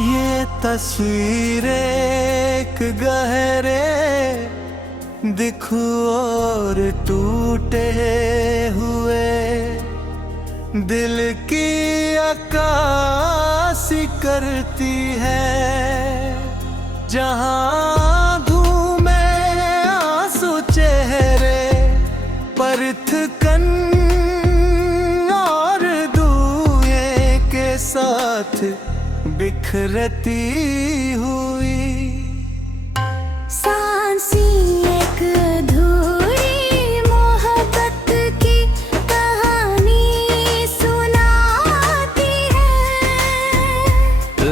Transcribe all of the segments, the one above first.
ये तस्वीरें एक गहरे दिख और टूटे हुए दिल की अक्कासी करती है। जहां धूमे आंसू चेहरे पर थकन और दुए के साथ बिखरती हुई सांसी एक अधूरी मोहब्बत की कहानी सुनाती है।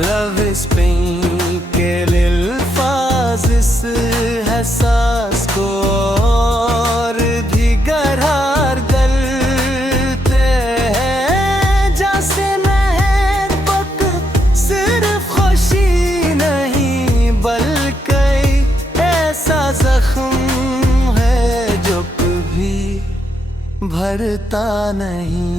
लव इज पेन के अल्फाज इस एहसास को और भी गहरार करते हैं। जैसे महक सिर्फ खुशी नहीं बल्कि ऐसा जख्म है जो कभी भरता नहीं।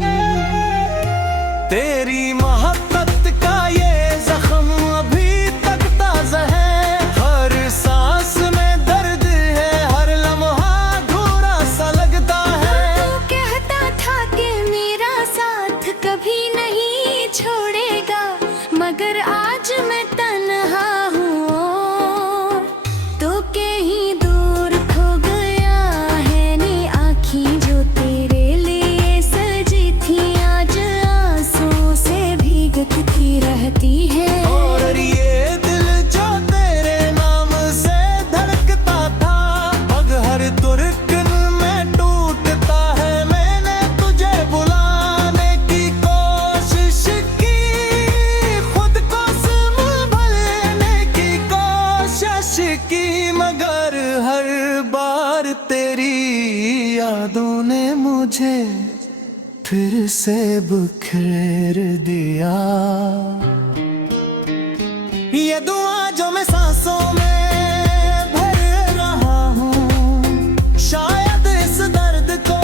तेरी मोहब्बत का ये जख्म अभी तक ताजा है। हर सांस में दर्द है, हर लम्हा अधूरा सा लगता है। तू कहता था कि मेरा साथ कभी नहीं छोड़ेगा, मगर आज मैं तन्हा हूँ। तो कहीं दूर खो गया है ने आँखें जो तेरे लिए सजी थी, आज आंसू से भीगती रहती है। और ये दिल जो तेरे नाम से धड़कता था, अब हर तुरकन में टूटता है। मैंने तुझे बुलाने की कोशिश की, खुद को संभालने की कोशिश की, मगर हर बार तेरी यादों ने मुझे फिर से बिखेर दिया। ये दुआ जो मैं सांसों में भर रहा हूँ, शायद इस दर्द को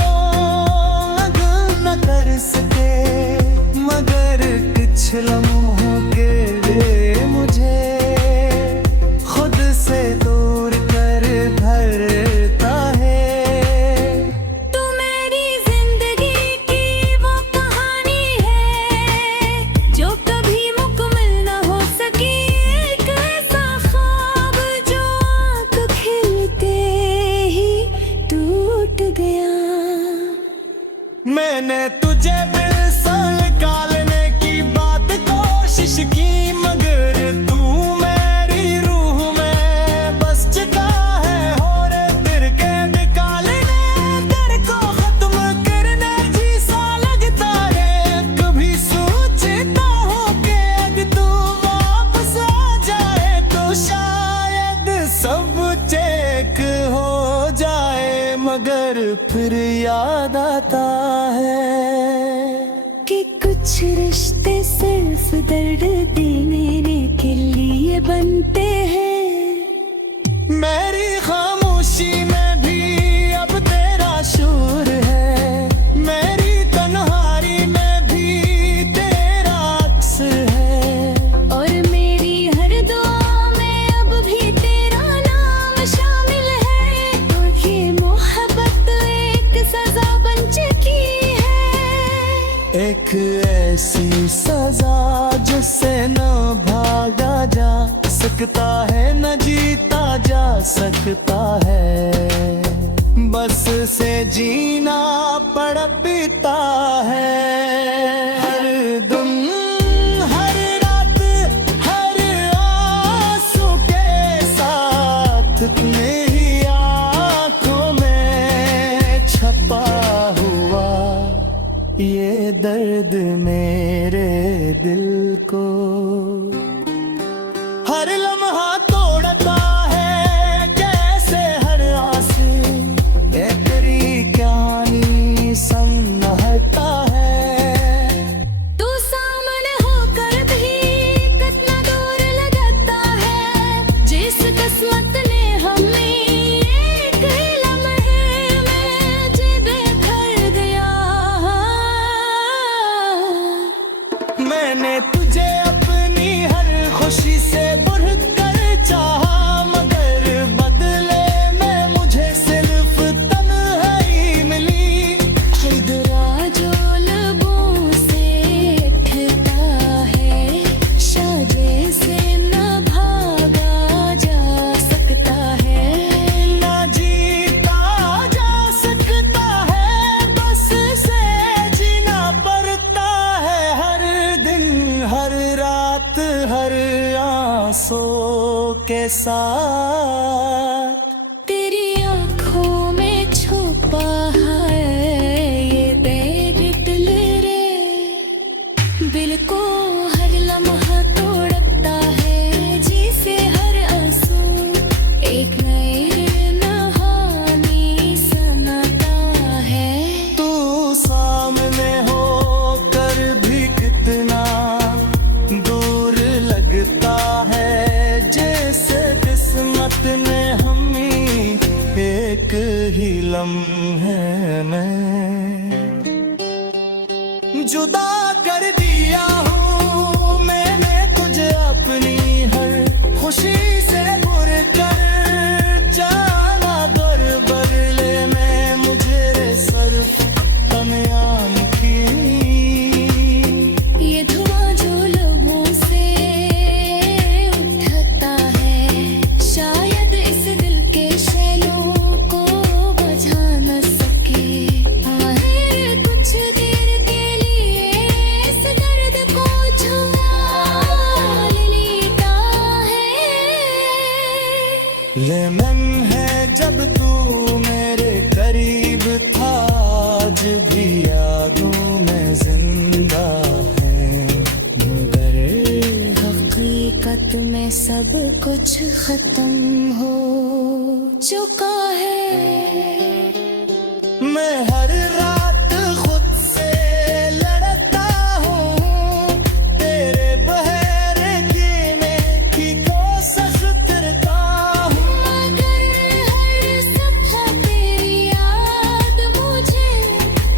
अलग न कर सके, मगर कुछ लम्हों के लिए मुझे खुद से दूर कर भरता है। तू मेरी जिंदगी की वो कहानी है जो कभी मुकम्मल न हो सकी। एक ऐसा ख्वाब जो आँख खिलते ही टूट गया। मैंने तुझे दिल से निकालने की बात कोशिश की, मगर तू मेरी रूह में बस चुका है। और दिल के निकालने दिल को खत्म करने जैसा लगता है। कभी सोचता हूँ कि अगर तू वापस आ जाए तो शायद सब चेक हो जाए, मगर फिर याद आता है कि कुछ रिश्ते सिर्फ दर्द देने के लिए बनते हैं। मेरी खामोशी में भी अब तेरा शोर है, मेरी तन्हाई में भी तेरा अक्स है। और मेरी हर दुआ में अब भी तेरा नाम शामिल है। और ये मोहब्बत एक सजा बन चुकी है। एक ऐसी सजा जिससे न भागा जा सकता है, न जीता जा सकता है। बस से जीना पड़ता है। हर दिन हर रात हर आंसू के साथ मेरी आंखों में छपा हुआ ये दर्द मेरे दिल को हर लम्हा तोड़ता है। कैसे हर आस ये तेरी कहानी संभलता है। तू सामने होकर भी कितना दूर लगता है। जिस किस्मत ने हमें एक लम्हे में जिद भर दिया। मैंने तुझे अपनी हर खुशी से बढ़ कर चाहा, मगर बदले में मुझे सिर्फ तन्हाई मिली। इधरा जो लबों से उठता है, शाजे से न भागा जा सकता है। ना जीता जा सकता है, बस से जीना पड़ता है। हर दिन हर रात हर आंसू के साथ। तेरी आँखों में छुपा है ये बेगिटल रे, दिल को हर लम्हा तोड़ता है जी से हर आंसू। एक नई कहानी सुनाता है। तू सामने हो कर भी कितना दूर लगता है, जैसे किस्मत ने हमें एक ही लम्हे में जुदा कर दिया हूँ। मैंने तुझे अपनी हर खुशी से बुर कर जाना, दर बदले में मुझे सिर्फ तन्हाई थी। ये धुआं जो लबों से उठता है, शायद इस दिल के शैलों को बुझा न सके। मगर कुछ देर के लिए इस दर्द को छुपा लेता है। लेमन है जब तू मेरे करीब था, आज भी यादों में जिंदा है। मगर हकीकत में सब कुछ खत्म हो चुका है। मैं हर रात खुद से लड़ता हूँ, तेरे बहरे कीने की कोशिश करता हूँ। मगर हर सपना तेरी याद मुझे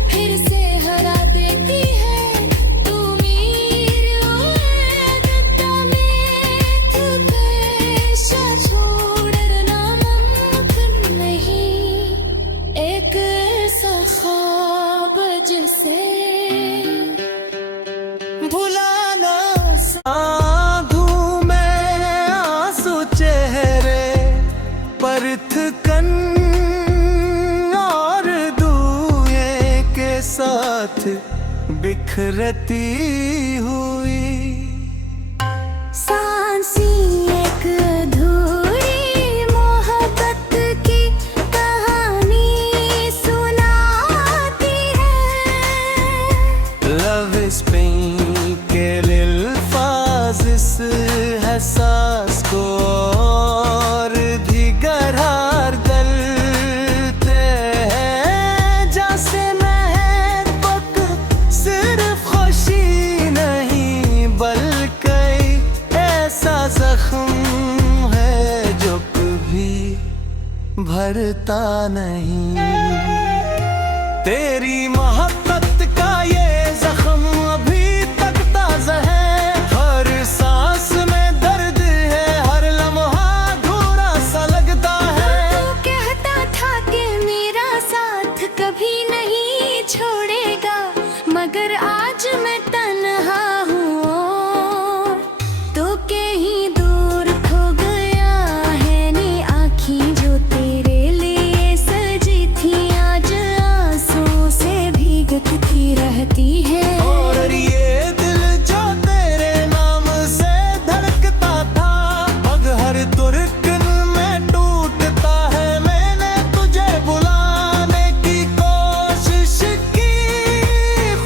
फिर से हरा देती है। तू मेरी उम्मीद में पेशा छोड़ना मुमकिन नहीं। एक ऐसा ख्वाब जिसे भुलाना साधू मैं आंसू चेहरे पर थकन और दुए के साथ बिखरती हुई। सांसी एक अधूरी मोहब्बत की कहानी सुनाती है। लव इज पेन के अल्फाज इस एहसास को और भी गहरार करते हैं। जैसे महबूब सिर्फ खुशी नहीं, बल्कि ऐसा जख्म है जो कभी भरता नहीं। तेरी मोहब्बत का ये जख्म अभी तक ताजा है। हर सांस में दर्द है, हर लम्हा अधूरा सा लगता है। तू कहता था कि मेरा साथ कभी नहीं छोड़ेगा, मगर आज मैं तन्हा हूँ और तो कहीं दूर खो गया है। नी आँखें जो तेरे लिए सजी थी, आज आंसू से भीगती रहती है। और ये दिल जो तेरे नाम से धड़कता था, अब हर धड़कन में टूटता है। मैंने तुझे बुलाने की कोशिश की,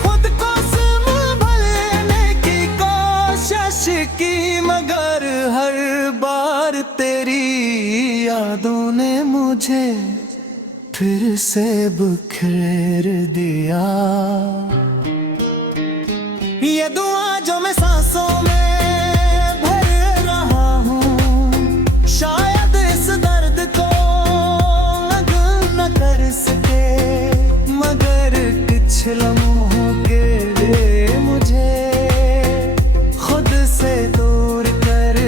खुद को संभालने की कोशिश की, मगर हर बार तेरी यादों ने मुझे फिर से बिखेर दिया। ये दुआ जो मैं सांसों में भर रहा हूँ, शायद इस दर्द को न कर सके, मगर कुछ लम्हों के लिए मुझे खुद से दूर कर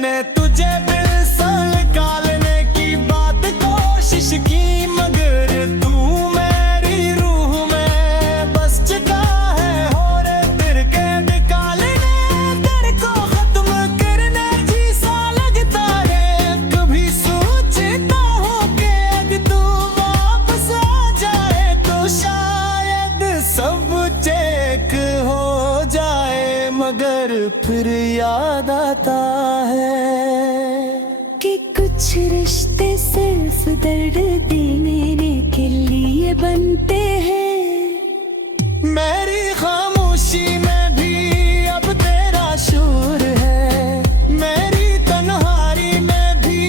मैंने तुझे दिल से निकालने की बात कोशिश की, मगर तू मेरी रूह में बस चुका है। और तेरे कैद काले तेरे को खत्म करने जैसा लगता है। कभी सोचता हूँ कि अगर तू वापस आ जाए तो शायद सब चेक हो जाए, मगर फिर याद आता है कि कुछ रिश्ते सिर्फ दर्द देने के लिए बनते हैं। मेरी खामोशी में भी अब तेरा शोर है, मेरी तन्हाई में भी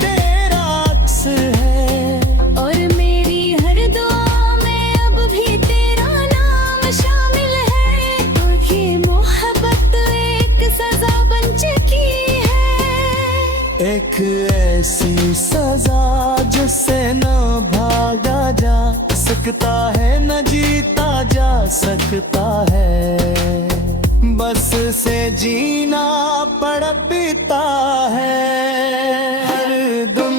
तेरा अक्स है। और मेरी हर दुआ में अब भी तेरा नाम शामिल है। तो ये मोहब्बत एक सजा बन चुकी है, एक ऐसी सजा जिससे न भागा जा सकता है, न जीता जा सकता है। बस से जीना पड़ता है। हर दिन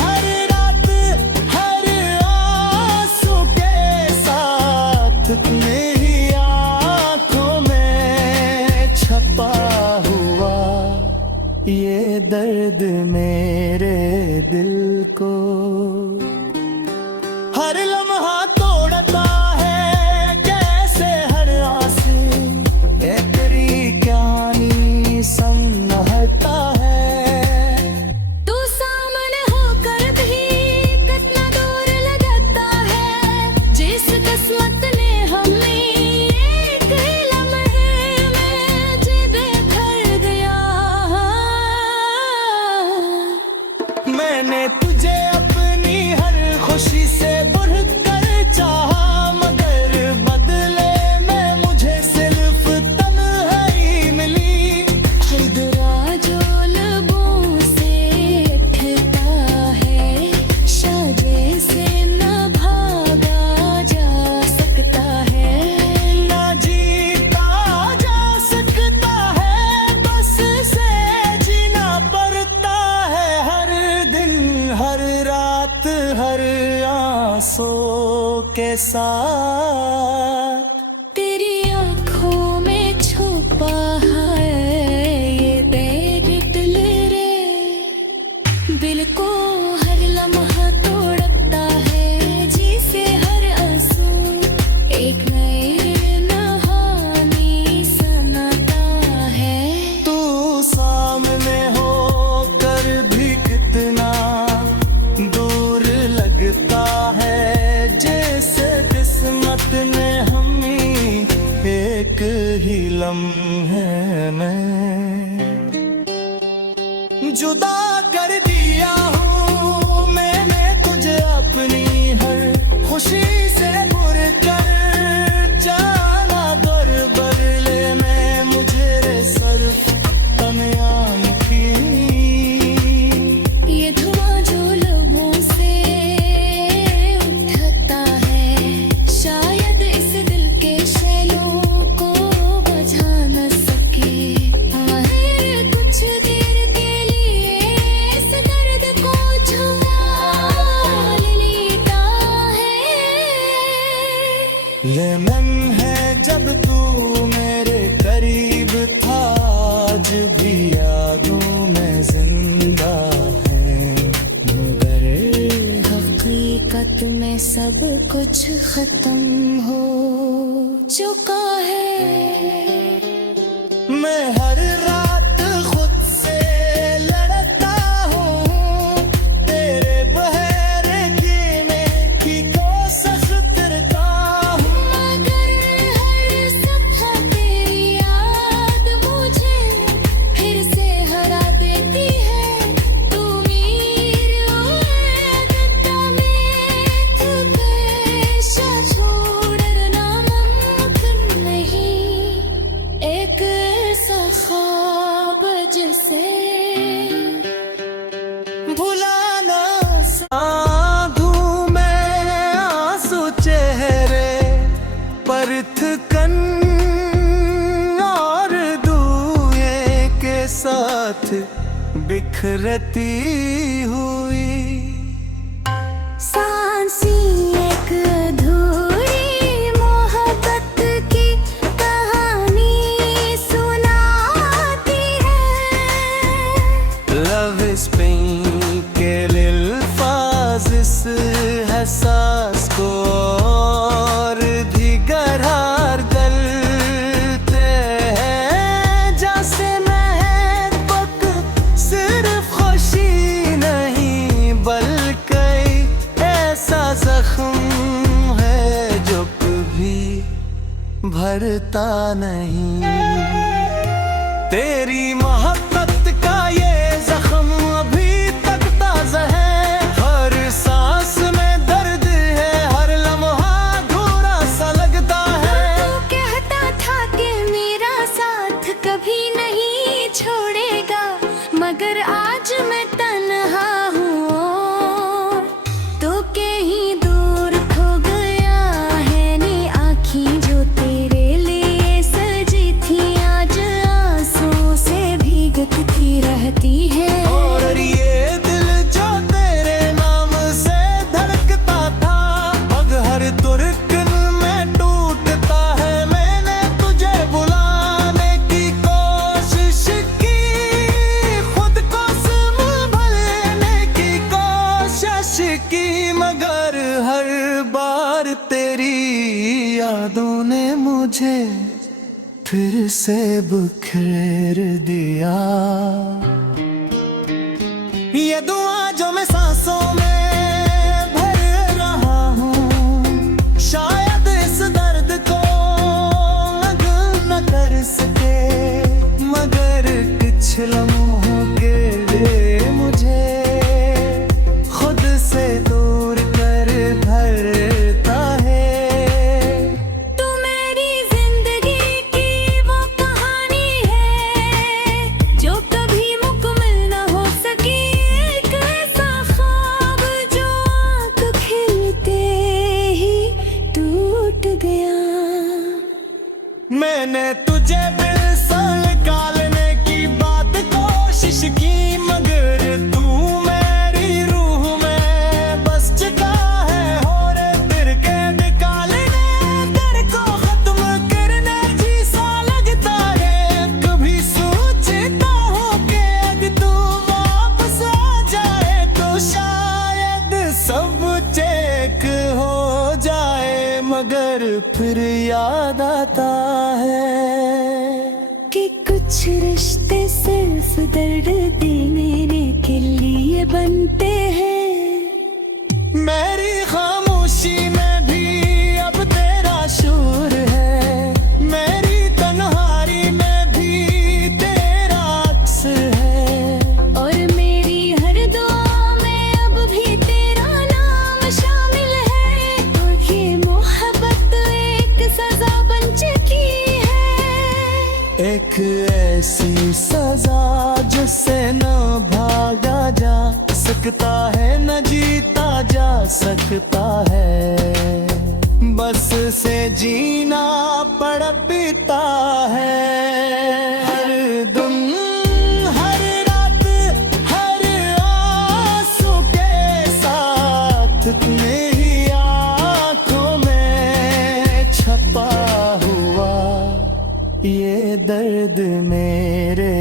हर रात हर आंसू के साथ मेरी आंखों में छपा हुआ ये दर्द मेरे दिल को हर लम्हा तोड़ता है। कैसे हर आंसू ये तेरी कहानी संभलता है। तू सामने होकर भी कितना दूर लगता है। जिस किस्मत ने हमें एक लम्हे में बेघर गया। मैंने तुझे अपनी हर खुशी से बढ़कर चाहा, मगर बदले में मुझे सिर्फ तन्हाई मिली। खुदरा जो लबों से उठता है, शायद से न भागा जा सकता है। ना जीता जा सकता है, बस से जीना पड़ता है। हर दिन हर रात हर आंसू के साथ तेरी आँखों में छुपा है ये बैग दिल रे। दिल को हर लम्हा तोड़ता है, जिसे हर आंसू एक नई कहानी सुनाता है। तू सामने होकर भी कितना दूर लगता है, जैसे किस्मत ने हमें एक ही लम्हे में जुदा कर दिया हूँ। मैंने तुझे अपनी हर खुशी से भर कर जाना, दर बदले में मुझे सिर्फ तन्हाई थी। ये धुआं जो लबों से उठता है, शायद इस दिल के शैलों को बुझा न सके। मगर कुछ देर के लिए इस दर्द को छुपा लेता है। लेमन है जब तू मेरे करीब था, आज भी यादों में जिंदा है। मगर हकीकत में सब कुछ खत्म हो चुका है। मैं हर रात खुद से लड़ता हूँ, तेरे बहरे जीने की कोशिश करता हूँ। मगर हर सपना तेरी याद मुझे फिर से हरा देती है। तू मेरी उम्मीद में पेशा छोड़ना मुमकिन नहीं। एक ऐसा ख्वाब जिसे भुलाना साधू मैं आंसू चेहरे पर थकन और दुए के साथ बिखरती हुई। सांसी एक अधूरी मोहब्बत की कहानी सुनाती है। लव इज पेन के अल्फाज इस एहसास को और भी गहरा करते हैं। जैसे महबूब सिर्फ खुशी नहीं बल्कि ऐसा जख्म है जो कभी भरता नहीं। तेरी मोहब्बत का ये जख्म अभी तक ताजा है। हर सांस में दर्द है, हर लम्हा अधूरा सा लगता है। तू कहता था कि मेरा साथ कभी नहीं छोड़ेगा, मगर आज मैं तन्हा हूँ और तो कहीं दूर खो गया है। नी आँखें जो तेरे लिए सजी थी आज आंसू से भीगती रहती है। और ये दिल जो तेरे नाम से धड़कता था अब हर धड़कन में टूटता है। मैंने तुझे बुलाने की कोशिश की, खुद को संभालने की कोशिश की, मगर हर बार तेरी यादों ने मुझे फिर से बिखेर दिया। ये दुआ जो मैं सांसों में भर रहा हूँ शायद इस दर्द को नगल न कर सके, मगर कुछ लम्हों के लिए मुझे खुद से दूर कर भरता है। तू मेरी जिंदगी की वो कहानी है जो कभी मुकम्मल न हो सकी। एक ऐसा ख्वाब जो आँख खिलते ही टूट गया। मैंने तुझे दिल से निकालने की बात कोशिश की, मगर तू मेरी रूह में बस चुका है। और तेरे के निकालने तेरे को खत्म करने जैसा लगता है। कभी सोचता हूँ कि अगर तू वापस आ जाए तो शायद सब चेक हो जाए, मगर फिर याद आता है कि कुछ रिश्ते सिर्फ दर्द देने के लिए बनते हैं। मेरी खामोशी में भी अब तेरा शोर है, मेरी तन्हाई में भी तेरा अक्स है। और मेरी हर दुआ में अब भी तेरा नाम शामिल है। और ये मोहब्बत एक सजा बन चुकी है। एक ऐसी सजा जिससे न भागा जा सकता है, न जीता जा सकता है। बस से जीना पड़ता है। हर दिन हर रात हर आंसू के साथ मेरी आंखों में छपा हुआ ये दर्द मेरे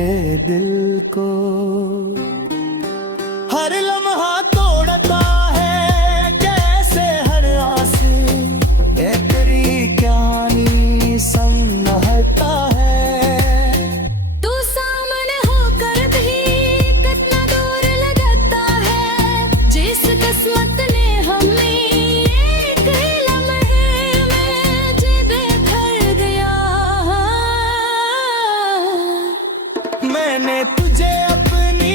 दिल को हर लम्हा तोड़ता है। कैसे हर आंसू ये तेरी कहानी संभलता है। तू सामने होकर भी कितना दूर लगता है। जिस किस्मत ने हमें एक ही लम्हे में जिबे भर दिया। मैंने तुझे अपनी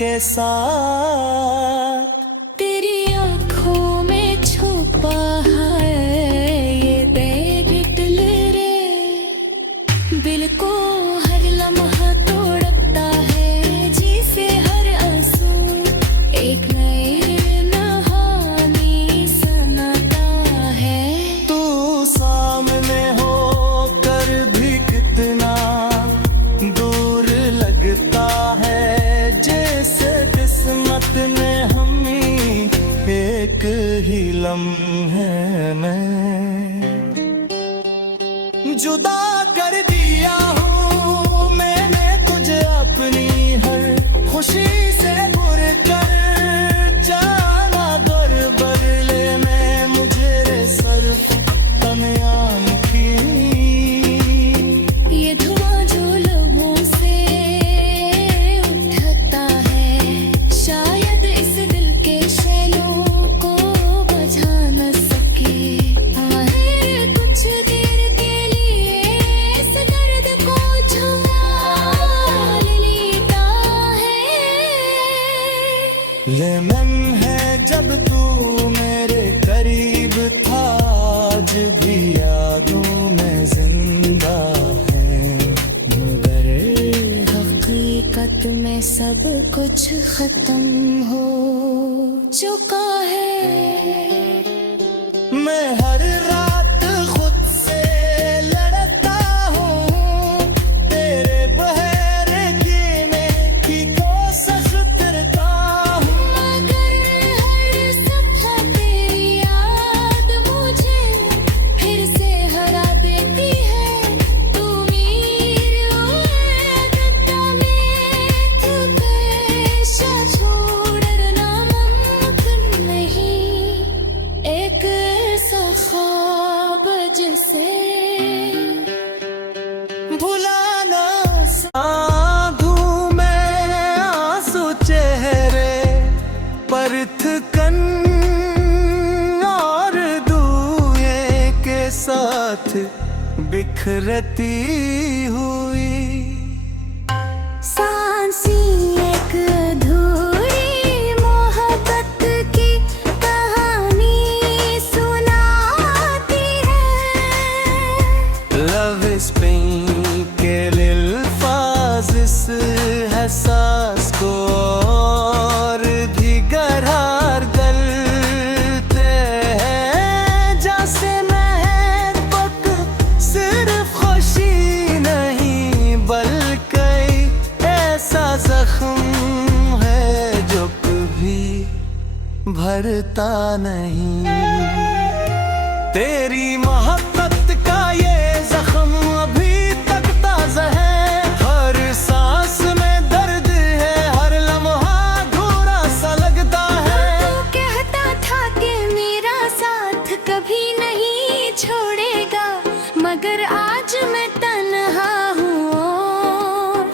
के साथ। तेरी आँखों में छुपा है ये दिल रे, दिल को हर लम्हा तोड़ता है जिसे हर आंसू एक नई कहानी सुनाता है। तू सामने हो कर भी कितना दूर लगता है, जैसे किस्मत ने हमें एक ही लम्हे में जुदा कर दिया हूँ मैंने तुझे अपनी हर खुशी से बुर कर जाना दर बदले में मुझे रे सर तनियान की। ये धुआं जो लबों से उठता है शायद इस दिल के शैलों को बुझा न सके। कुछ देर के लिए इस दर्द को छुपा लेता है। लेमन है जब तू मेरे करीब था, आज भी यादों में जिंदा है, मगर हकीकत में सब कुछ खत्म हो चुका है। मैं हर रात खुद से लड़ता हूँ, तेरे बहरे जीने की कोशिश करता हूँ, मगर हर सपना तेरी याद मुझे फिर से हरा देती है। तू मेरी गत्ता में तू पेशा छोड़ना मुमकिन नहीं, एक ऐसा ख्वाब जिसे भुलाना साधू मैं आंसू चेहरे पर थकन और दुए के साथ बिखरती हुई। सांसी एक अधूरी मोहब्बत की कहानी सुनाती है। लव इज पेन के अल्फाज इस एहसास को और भी गहरार करते हैं, जैसे महबूब सिर्फ खुशी नहीं बल्कि ऐसा जख्म है जो कभी भरता नहीं। तेरी मोहब्बत का ये जख्म अभी तक ताजा है, हर सांस में दर्द है, हर लम्हा अधूरा सा लगता है। तू कहता था कि मेरा साथ कभी नहीं छोड़ेगा, मगर आज मैं तन्हा हूँ और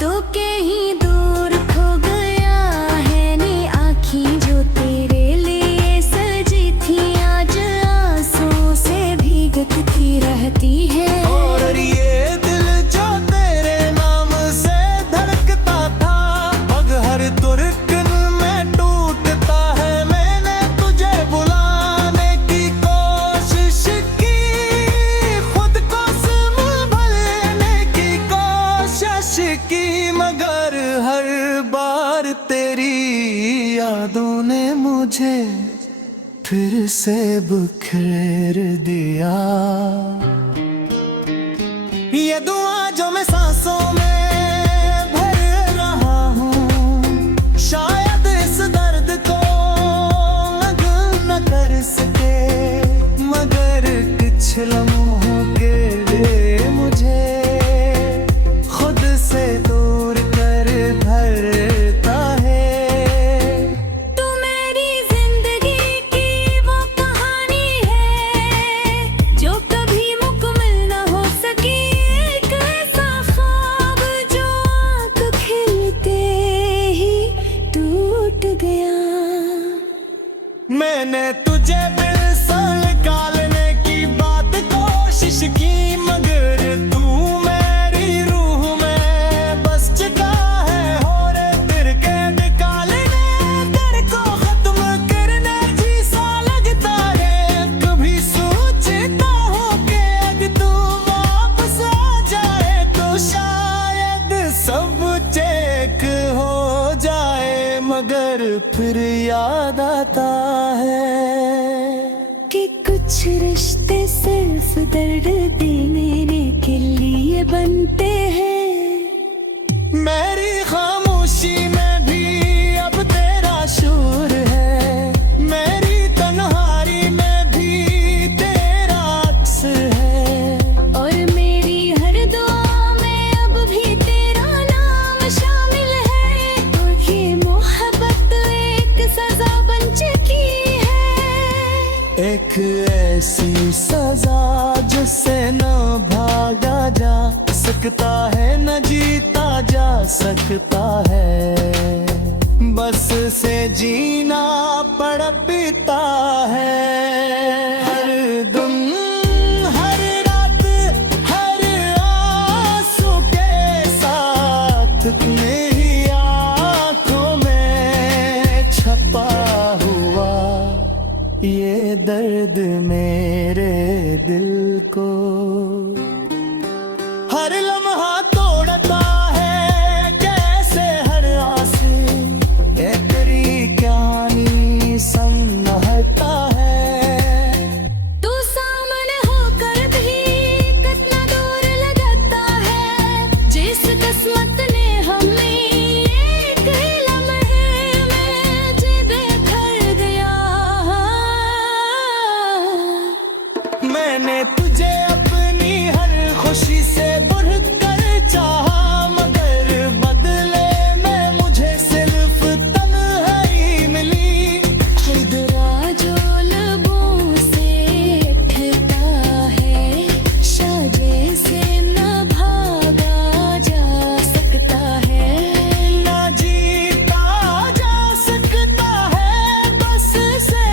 तो कहीं दूर खो गया है। नी आँखें जो तेरे लिए सजी थी आज आंसू से भीगती रहती है। और ये दिल जो तेरे नाम से धड़कता था, अब हर तुरकन में टूटता है। मैंने तुझे बुलाने की कोशिश की, खुद को संभालने की कोशिश की, मगर हर बार तेरी यादों ने मुझे फिर से बिखेर दिया। ये दुआ जो मैं सांसों में भर रहा हूँ, शायद इस दर्द को नगल न कर सके, मगर कुछ लम्हों के लिए मुझे खुद से दूर कर भरता है। तू मेरी जिंदगी की वो कहानी है जो कभी मुकम्मल न हो सकी, एक ऐसा ख्वाब जो आँख खिलते ही टूट गया। मैंने तुझे दिल से निकालने की बात को याद आता है कि कुछ रिश्ते सिर्फ दर्द देने के लिए बनते हैं। मेरी खामोशी में भी अब तेरा शोर है, मेरी तन्हाई में भी तेरा अक्स है, और मेरी हर दुआ में अब भी तेरा नाम शामिल है। और ये मोहब्बत एक सजा बन चुकी है, एक ऐसी सजा जिससे न भागा जा सकता है, न जीता जा सकता है, बस से जीना पड़ता है। हर दिन हर रात हर आंसू के साथ मेरी आंखों में छपा हुआ ये दर्द मेरे दिल को हर लम्हा तोड़ता है, कैसे हर आसे ये तेरी कहानी संभलता है। तू सामने होकर भी कितना दूर लगता है, जिस किस्मत ने हमें एक लम्हे में जिधर गया। मैंने तुझे अपनी हर खुशी से बढ़ कर चाहा, मगर बदले में मुझे सिर्फ तन्हाई मिली। इधरा जो लबों से उठता है, शायद से न भागा जा सकता है, ना जीता जा सकता है, बस से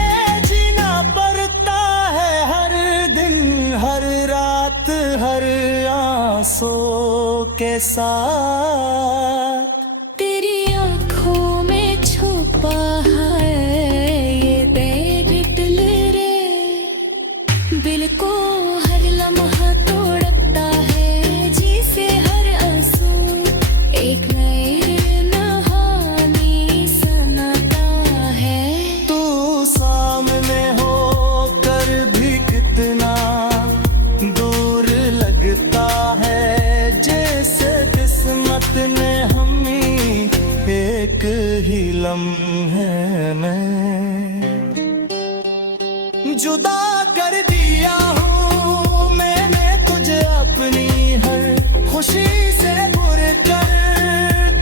जीना पड़ता है। हर दिन हर रात हर आंसू के साथ तेरी आँखों में छुपा है ये दर्द दिल रे, दिल को हर लम्हा तोड़ता है, जिसे हर आंसू एक नई कहानी सुनाता है। तू सामने हो कर भी कितना दूर लगता है, जैसे किस्मत ने हमें एक ही लम्हे में जुदा कर दिया हूँ। मैंने तुझे अपनी हर खुशी से बुर कर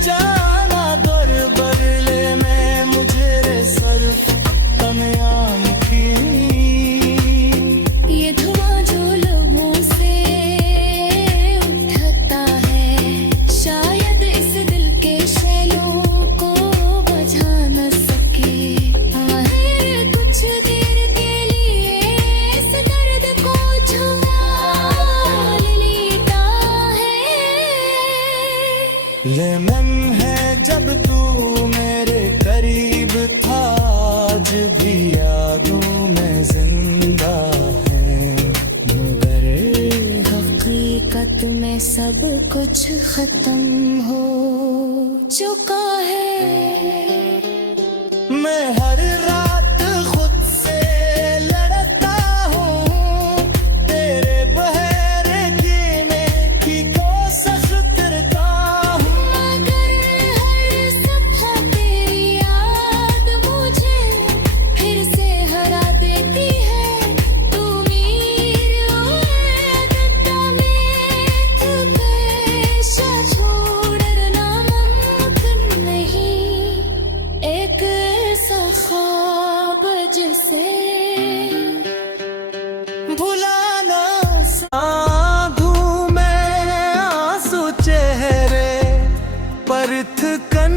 जाना, दर बदले में मुझे सिर्फ तन्हाई थी। ये धुआं जो लबों से उठता है, शायद इस दिल के शैलों को बुझा न सके। है कुछ देर के लिए इस दर्द को छुपा लेता है, लेमन है जब तू मेरे करीब था, आज भी यादों में जिंदा है, मगर हकीकत में सब कुछ खत्म हो चुका है। मैं हर रात खुद से लड़ता हूँ, तेरे बहरे की को सख्त करता हूँ, मगर हर सपना तेरी याद मुझे फिर से हरा देती है। तू मेरी आदत में पेशा छोड़ना मुमकिन नहीं, एक ऐसा ख्वाब जिसे भुलाना साधू मैं आंसू चेहरे पर थकन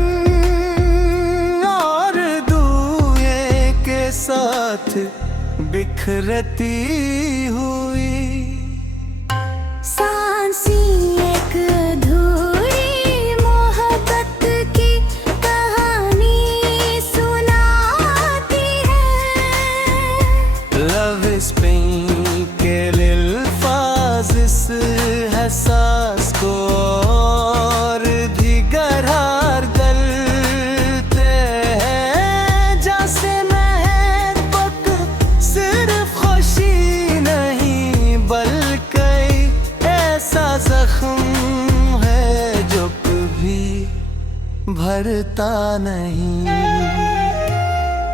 और दुए के साथ बिखरती हुई। सांसी एक अधूरी मोहब्बत की कहानी सुनाती है। लव इज पेन के अल्फाज इस एहसास को और भी गहरा डलते हैं, जा भरता नहीं।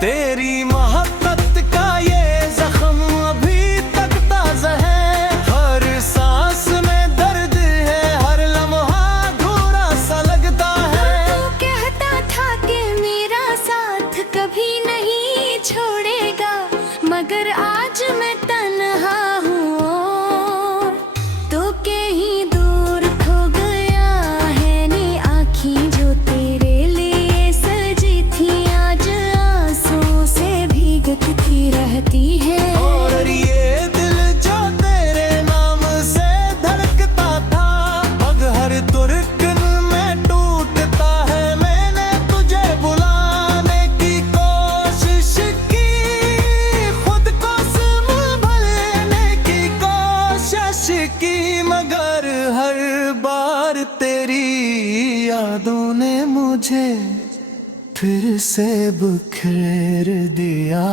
तेरी मोहब्बत का ये जख्म अभी तक ताज़ा है, हर सांस में दर्द है, हर लम्हा अधूरा सा लगता है। तू कहता था कि मेरा साथ कभी नहीं छोड़ेगा, मगर आज मैं तन्हा हूँ और तो कहीं दूर खो गया है। नी आँखें जो तेरे लिए सजी थी आज आंसुओं से भीगती रहती है। और ये दिल जो तेरे नाम से धड़कता था, अब हर तुरकन में टूटता है। मैंने तुझे बुलाने की कोशिश की, खुद को संभालने की कोशिश की, मगर हर बार तेरी यादों ने मुझे फिर से बिखेर दिया।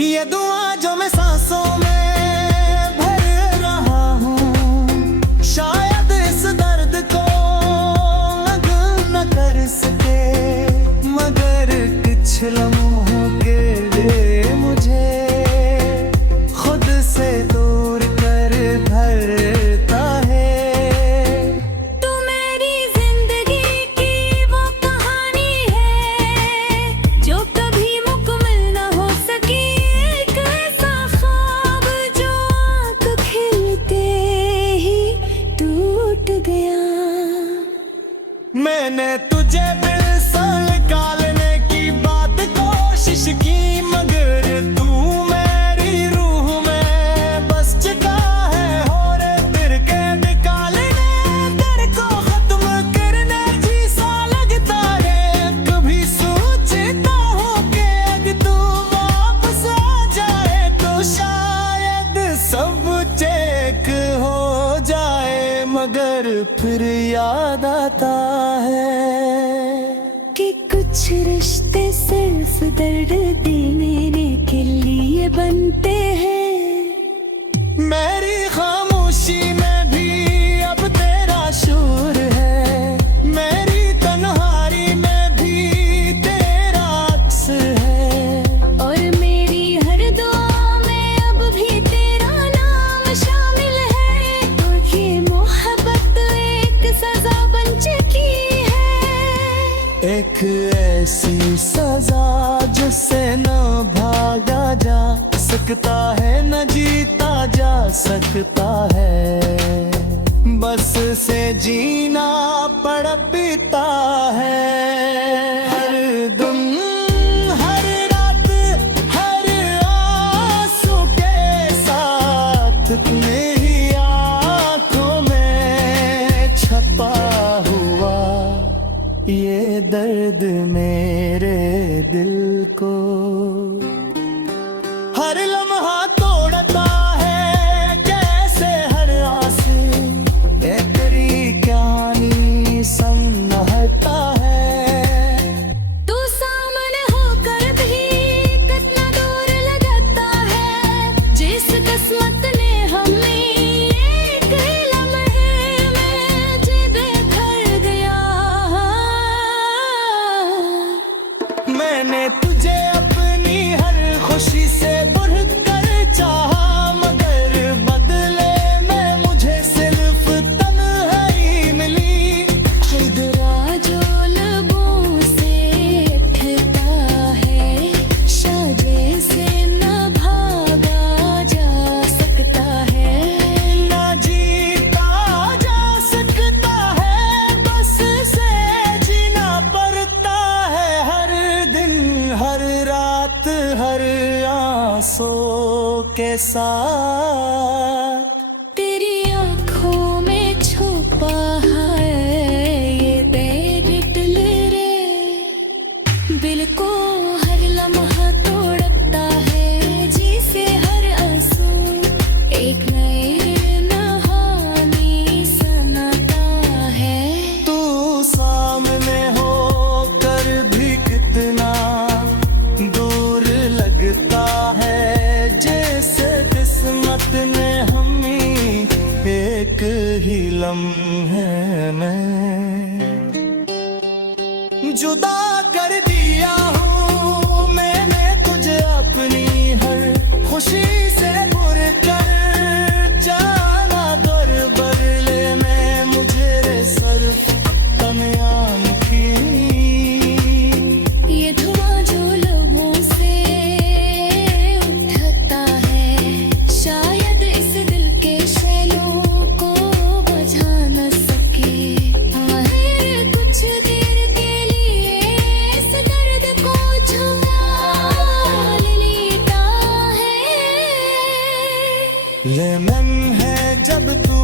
ये दुआ जो मैं सांसों में भर रहा हूँ, शायद इस दर्द को नगल न कर सके, मगर कुछ लम्हों के लिए मुझे खुद से दूर कर भरता है। तू मेरी जिंदगी की वो कहानी है जो कभी मुकम्मल न हो सकी, एक ऐसा ख्वाब जो आँख खिलते ही टूट गया। मैंने तुझे दिल से निकालने की बात कोशिश की, मगर तू मेरी रूह में बस चुका है। और दिल के निकालने, दर को खत्म करने जैसा लगता है। कभी सोचता हूँ कि अगर तू वापस आ जाए तो शायद सब चेक हो जाए, मगर फिर याद आता है कि कुछ रिश्ते सिर्फ दर्द देने के लिए बनते हैं। मेरी खामोशी में भी अब तेरा शोर है, मेरी तन्हाई में भी तेरा अक्स है। और मेरी हर दुआ में अब भी तेरा नाम शामिल है। और ये मोहब्बत एक सजा बन चुकी है, एक ऐसी सजा जिससे न भागा जा सकता है, न जीता जा सकता है। बस से जीना पड़ता है। हर दिन हर रात हर आंसू के साथ मेरी आंखों में छपा हुआ ये दर्द मेरे दिल को हर लम्हा तोड़ता है। कैसे हर आंसू ये तेरी कहानी संभलता है। तू सामने होकर भी कितना दूर लगता है। जिस किस्मत ने हमें एक लम्हे में बेघर गया। मैंने तुझे अपनी हर खुशी से बढ़ कर चाहा, मगर बदले में मुझे सिर्फ तन्हाई मिली। खुदरा जो लबों से उठता है, शायद से न भागा जा सकता है, ना जीता जा सकता है। बस से जीना पड़ता है। हर दिन हर रात हर आंसू के साथ तेरी आँखों में छुपा है ये बेदिल रे। दिल को हर लम्हा तोड़ता है, जिसे हर आंसू एक नए नहानी सनाता है। तू सामने होकर भी कितना दूर लगता है, जैसे किस्मत ने हमें एक ही लम्हे में जुदा कर दिया हूँ मैंने तुझे अपनी हर खुशी से बुर कर जाना दर बदले में मुझे रे सर्फ तन्याम की ये धुआं जो लबों से उठता है शायद इस दिल के शैलों को बुझा न सके मगर कुछ देर के लिए इस दर्द को छुपा लेता है लेमन है जब तू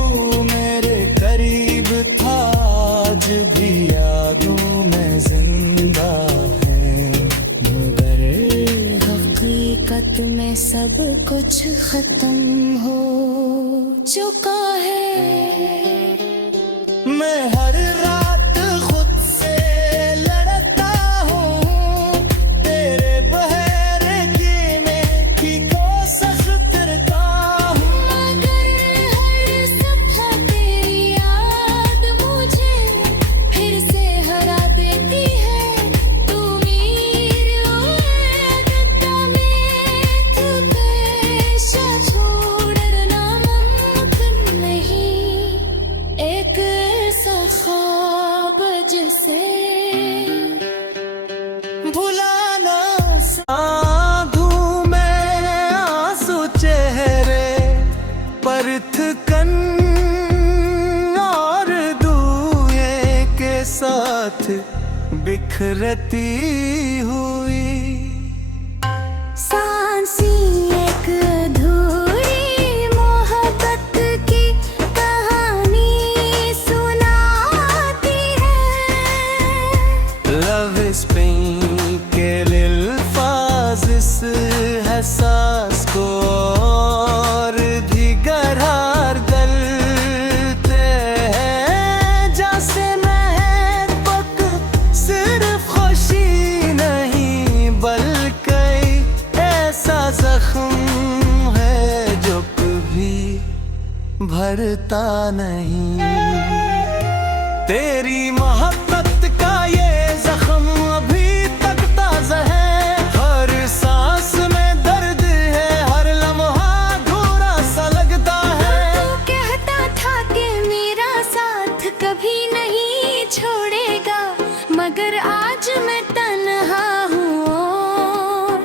मेरे करीब था आज भी यादों में जिंदा है मगर हकीकत में सब कुछ खत्म हो चुका है मैं हर रात खुद से लड़ता हूँ तेरे बहरे कीने की कोशिश करता हूँ मगर हर सपना तेरी याद मुझे फिर से हरा देती है तू मेरी गद्दा में तू पेशा छोड़ना मुमकिन नहीं एक ऐसा ख्वाब जिसे भुलाना साधू मैं आंसू चेहरे पर थकन और दुए के साथ बिखरती हुई सांसी एक अधूरी मोहब्बत की कहानी सुनाती है लव इस पेन के अल्फाज इस एहसास को और भी गहरार गलते हैं जैसे महबूब सिर्फ खुशी नहीं बल्कि ऐसा जख्म है जो कभी भरता नहीं तेरी मोहब्बत का ये जख्म अभी तक ताजा है हर सांस में दर्द है हर लम्हा अधूरा सा लगता है तू कहता था कि मेरा साथ कभी नहीं छोड़ेगा मगर आज मैं तन्हा हूँ और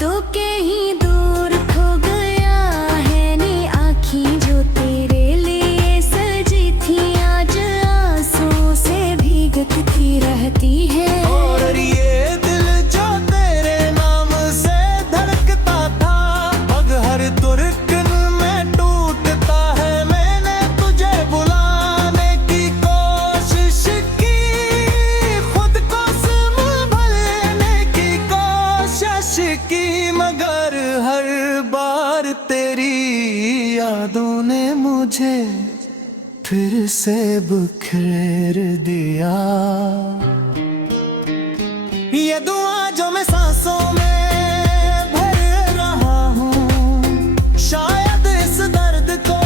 तो कहीं दूर खो गया है नी आँखें जो तेरे लिए सजी थी आज आंसू से भीगती रहती है और ये दिल जो तेरे नाम से धड़कता था अब हर तुरकन में टूटता है मैंने तुझे बुलाने की कोशिश की खुद को संभालने की कोशिश की मगर हर बार तेरी यादों ने मुझे फिर से बिखेर दिया ये दुआ जो मैं सांसों में भर रहा हूँ शायद इस दर्द को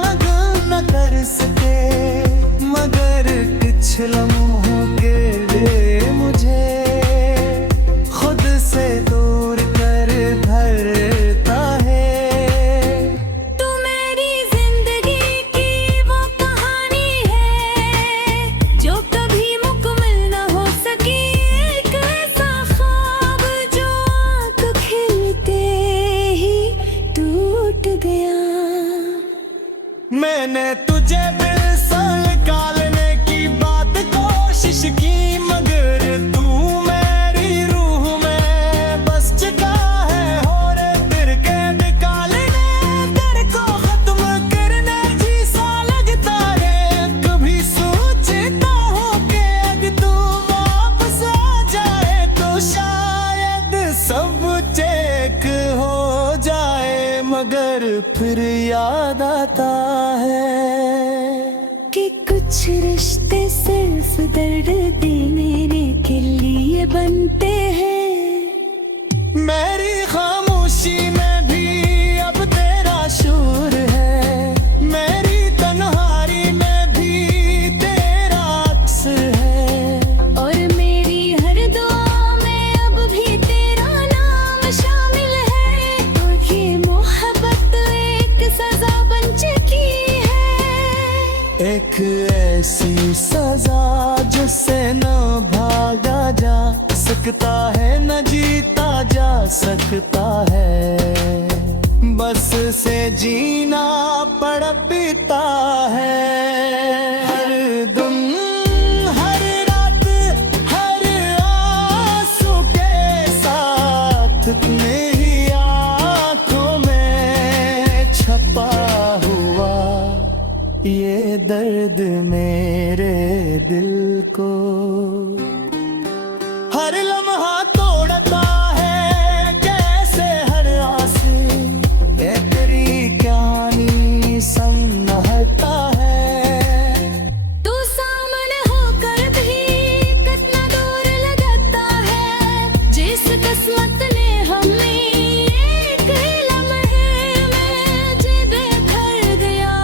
अलग न कर सके मगर कुछ लम्हों के लिए मुझे खुद से दूर कर भरता है तू मेरी जिंदगी की वो कहानी है जो कभी मुकम्मल न हो सकी एक ऐसा ख्वाब जो आँख खिलते ही टूट गया मैंने तुझे दिल से निकालने की बात कोशिश की मगर तू मेरी रूह में बस चुका है और तेरे कैद काले तेरे को खत्म करने जैसा लगता है कभी सोचता हूँ कि अगर तू वापस आ जाए तो शायद सब चेक हो जाए मगर फिर याद आता है कि कुछ रिश्ते सिर्फ दर्द देने के लिए बनते हैं मेरी खामोशी में भी अब तेरा शोर है मेरी तन्हाई में भी तेरा अक्स है और एक ऐसी सजा जिससे न भागा जा सकता है, न जीता जा सकता है, बस से जीना पड़ता है। हर दम हर रात हर आंसू के साथ मेरी आंखों में छपा हुआ ये दर्द मेरे दिल को हर लम्हा तोड़ता है। कैसे हर आसे ये तेरी कहानी संभलता है। तू सामने होकर भी कितना दूर लगता है। जिस किस्मत ने हमें एक ही लम्हे में जिद भर गया।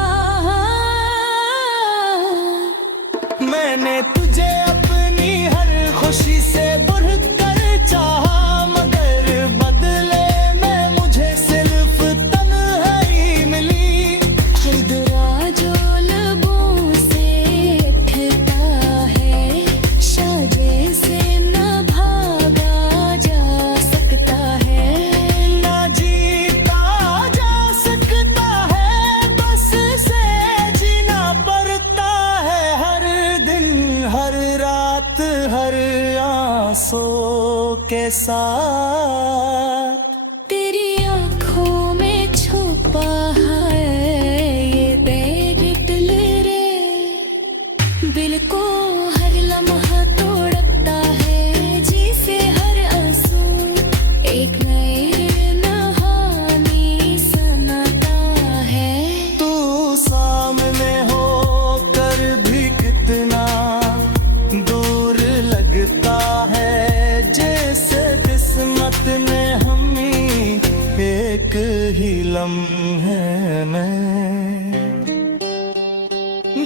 मैंने तुझे अपनी हर खुशी से बढ़ कर चाहा, मगर बदले में मुझे सिर्फ तन्हाई मिली। खुदरा जो लबों से उठता है, शायद से न भागा जा सकता है, न जीता जा सकता है, बस से जीना पड़ता है। हर दिन हर रात हर आंसू के साथ तेरी आँखों में छुपा है ये बेगिटल रे। दिल को हर लम्हा तोड़ता है, जिसे हर आंसू एक नई कहानी सुनाता है। तू सामने हो कर भी कितना दूर लगता है, जैसे किस्मत ने हमें एक ही लम्हे में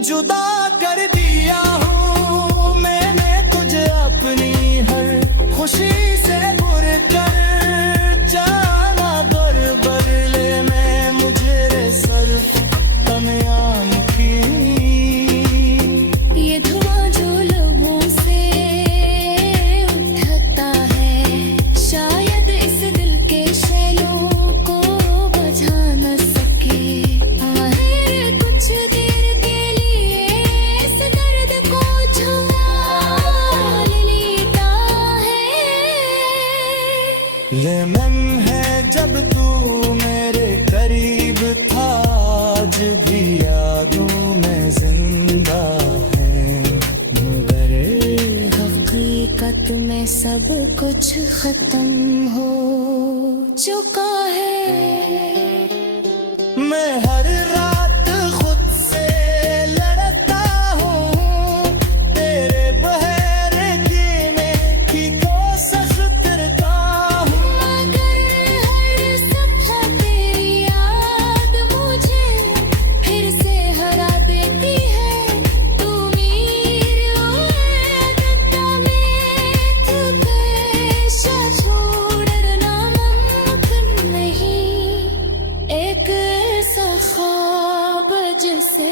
जुदा कर दिया हूँ। मैंने तुझे अपनी हर खुशी से बुर कर जाना, दर बदले में मुझे सिर्फ तन्हाई की। ये धुआं जो लबों से उठता है, शायद इस दिल के शैलों को बुझा न सके। हर कुछ देर के लिए इस दर्द को छुपा लेता है। ये लम्हे जब तू मेरे करीब था, आज भी यादों में जिंदा है, मगर हकीकत में सब कुछ खत्म हो चुका है। मैं हर रात खुद से लड़ता हूँ, तेरे बहरे जीने की कोशिश करता हूँ, मगर हर सपना तेरी याद मुझे फिर से हरा देती है। तू मेरी उम्मीद में तू पेशा छोड़ना मुमकिन नहीं। एक ऐसा ख्वाब जिसे